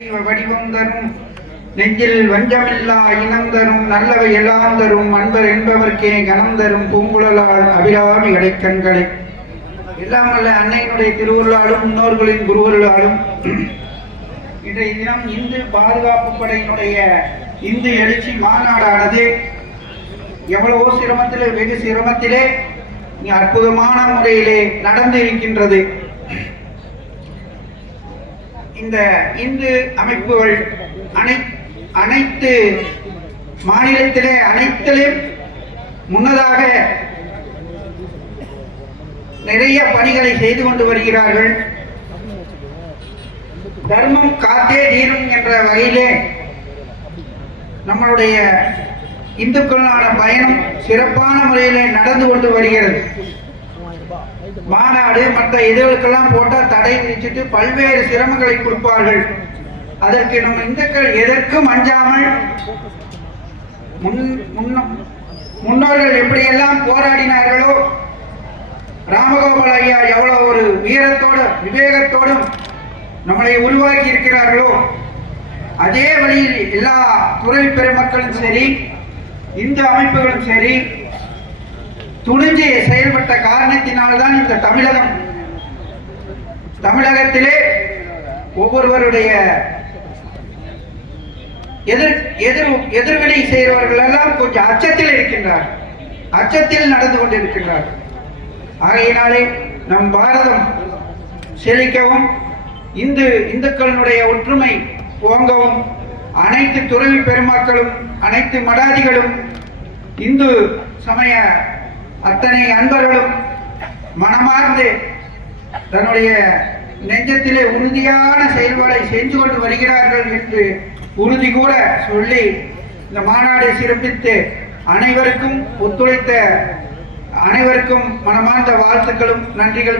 வடிவம் தரும் நெஞ்சில் வஞ்சமில்லா இனம் தரும் நல்லவை எல்லாம் தரும் அன்பர் என்பவர்க்கே கனம் தரும் பூங்குழலால் அபிராமி இடைக்கண்களை எல்லாம் அல்ல அன்னையினுடைய திருவுருளாலும் முன்னோர்களின் குருவருளாலும் இன்றைய தினம் இந்து பாதுகாப்பு படையினுடைய இந்து எழுச்சி மாநாடானது எவ்வளவோ சிரமத்திலே வெகு சிரமத்திலே அற்புதமான முறையிலே நடந்து இருக்கின்றது. இந்த இந்து அமைப்புகள் அனைத்து மாநிலத்திலே அனைத்திலும் முன்னதாக நிறைய பணிகளை செய்து கொண்டு வருகிறார்கள். தர்மம் காத்தே தீரும் என்ற வகையிலே நம்மளுடைய இந்துக்களான பயணம் சிறப்பான முறையிலே நடந்து கொண்டு வருகிறது. மாநாடு மற்ற இதுகளுக்கெல்லாம் போட்டால் தடை விதிச்சுட்டு பல்வேறு சிரமங்களை கொடுப்பார்கள். அதற்கு நம்ம இந்துக்கள் எதற்கும் அஞ்சாமல் முன்னோர்கள் எப்படியெல்லாம் போராடினார்களோ, ராமகோபால் ஐயா எவ்வளவு ஒரு வீரத்தோடு விவேகத்தோடும் நம்மளை உருவாக்கி இருக்கிறார்களோ, அதே வழியில் எல்லா துறை பெருமக்களும் சரி இந்து அமைப்புகளும் சரி துணிஞ்சு செயல்பட்ட காரணத்தினால்தான் இந்த தமிழகத்திலே ஒவ்வொருவருடைய எதிர்வினை செய்கிறவர்கள் எல்லாம் கொஞ்சம் அச்சத்தில் இருக்கின்றார், அச்சத்தில் நடந்து கொண்டிருக்கின்றார். ஆகையினாலே நம் பாரதம் செழிக்கவும் இந்துக்களுடைய ஒற்றுமை ஓங்கவும் அனைத்து துறவி பெருமக்களும் அனைத்து மடாதிகளும் இந்து சமய அத்தனை அன்பர்களும் மனமார்ந்து தன்னுடைய நெஞ்சத்திலே உறுதியான செயல்பாடை செஞ்சு கொண்டு வருகிறார்கள் என்று உறுதி கூட சொல்லி இந்த மாநாடை சிறப்பித்து அனைவருக்கும் ஒத்துழைத்த அனைவருக்கும் மனமார்ந்த வாழ்த்துக்களும் நன்றிகள்.